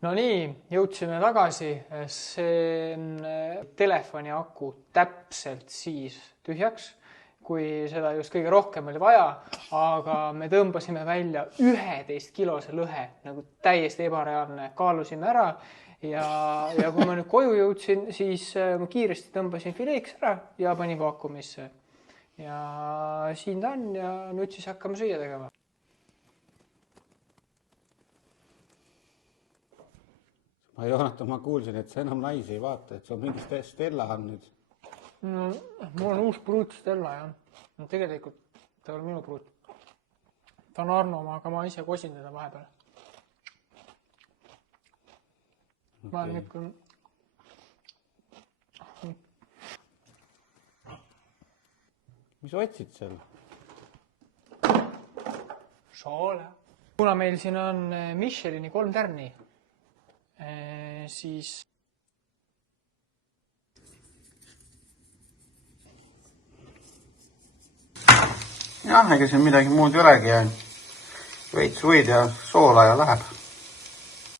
No nii, jõudsime tagasi. See telefoni aku täpselt siis tühjaks, kui seda just kõige rohkem oli vaja, aga me tõmbasime välja 11-kilose lõhe, nagu täiesti ebareaalne, kaalusime ära ja kui ma nüüd koju jõudsin, siis ma kiiresti tõmbasin fileeks ära ja panin vaakumisse. Ja siin ta on ja nüüd siis hakkame süüa tegema. Joonatan, ma kuulsin, et sa enam naisi ei vaata, et see on mingi Stella on nüüd. No, mul on uus pruut Stella, jah. No, tegelikult ta on minu pruut. Ta on Arno oma, aga ma ise kosin teda vahepeal. Okay. Ma olen ikka... Mis otsid seal? Šoole. Kuna meil siin on Michelini 3 tärni, siis... Jah, ega siin midagi muud ei olegi. Veits võid ja soola ja läheb.